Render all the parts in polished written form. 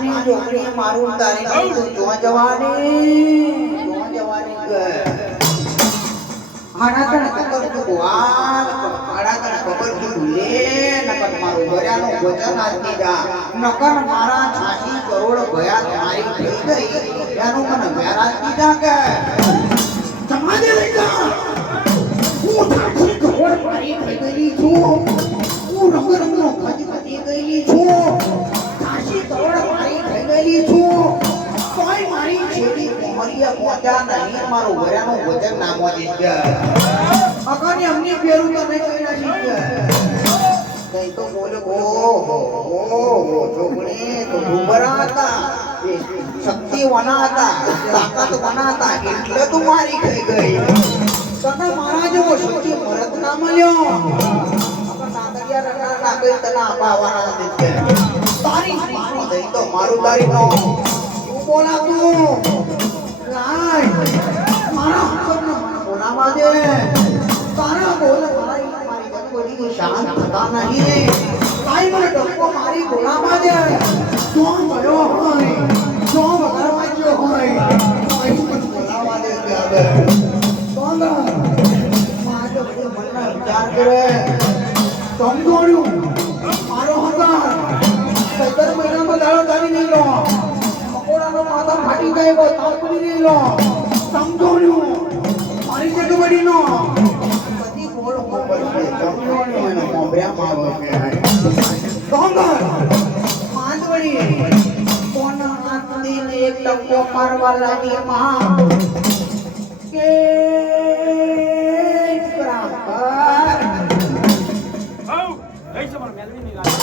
કાકાની છોકરી મારું તારી જો જવાની આડા તને ખબર તું વાલ આડા તને ખબર તું લે નકર મારું ભર્યાનો વચન આજી જા નકર મારા 86 કરોડ ભયા તમારી થઈ ગઈ એનું મને વ્યારાજ દીધા કે સમાજે લઈ જા હું 86 કરોડ મારી થઈ ગઈ છું હું રંગ રંગનો ખજ ગઈ છું 86 કરોડ મારી થઈ ગઈ છું કોઈ મારી છેડી મોહરિયા મોજા નહીં મારું ભર્યાનો વચન ના મોજી છે અકાની અમની ફેરું તો નહીં કઈ નાખી છે કઈ તો બોલો ઓહો છોકરી તો ડુબરા હતા શક્તિ વના હતા તાકાત વના હતા એટલે તું મારી થઈ ગઈ તને મારા જેવો શક્તિ મરદ ના મળ્યો સાતરિયા રંગના નાગઈ તને આપાવાના નથી તારી મારી દઈ તો મારું તારી નો તું બોલા તું લાય મારા હકનો બોલાવા દે તારા બોલ મારી જગવડી શાંત થતા નહીં કાઈ મને ડોકો મારી બોલાવા દે જો મળ્યો હોય જો વગરવા ગયો હોય કાઈ મને બોલાવા દે કે હવે બોલ મારો મનના વિચાર કરે સમજોણ્યું મારો હતા 17 મહિનામાં દાડો તારી નહીં લો મકોડાનો માથા ફાટી ગયો તો તાપડી નહીં લો સમજોણ્યું મારી જગવડીનો બધી બોલ ઉપર છે સમજોણ્યું એનો મોબ્યા માવો કે ડોંગર માંદવડી કોના હાથને એક ટકો મારવા લાગી માં કે બરાબર લઈ જમણ મેલવી ની લાગે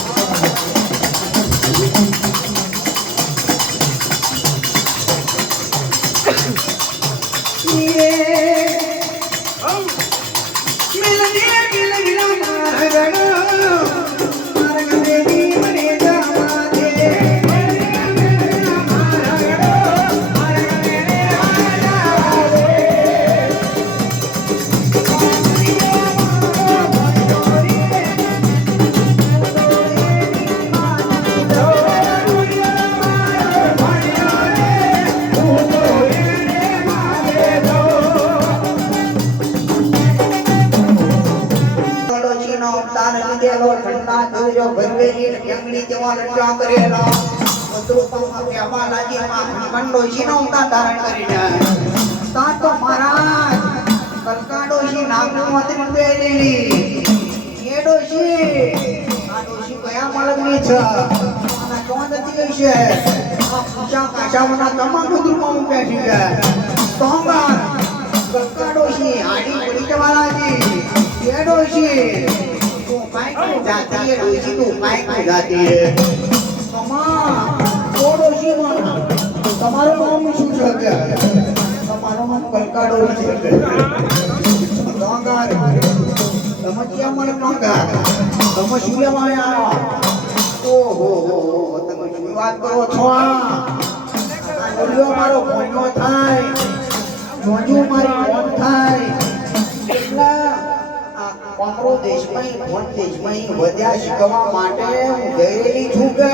તમારું નામ શું છે તમારું નામ કલકાડો છે તમે ક્યાં મને માંગા તમે શું લેવા આવ્યા ઓહો તમે શું વાત કરો છો બોલ્યો મારો કોઈનો થાય મોજું મારી કોણ થાય એટલા કોમરો દેશમાં ભોન દેશમાં વધ્યા શીખવા માટે હું ગયેલી છું કે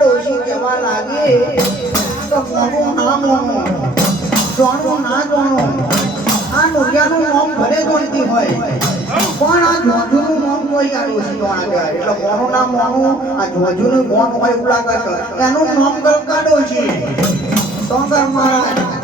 ડોશી કેવા લાગે તો મોનું ના મોનું જોનું ના જોનું આ નોરિયાનું નામ ભલે જોઈતી હોય પણ આ જોજુનું નામ કોઈ આ ડોશી જોણા કહેવાય એટલે મોનું ના મોનું આ જોજુનું મોન હોય એવું લાગે છે એનું નામ કલકા ડોશી તો કર મારા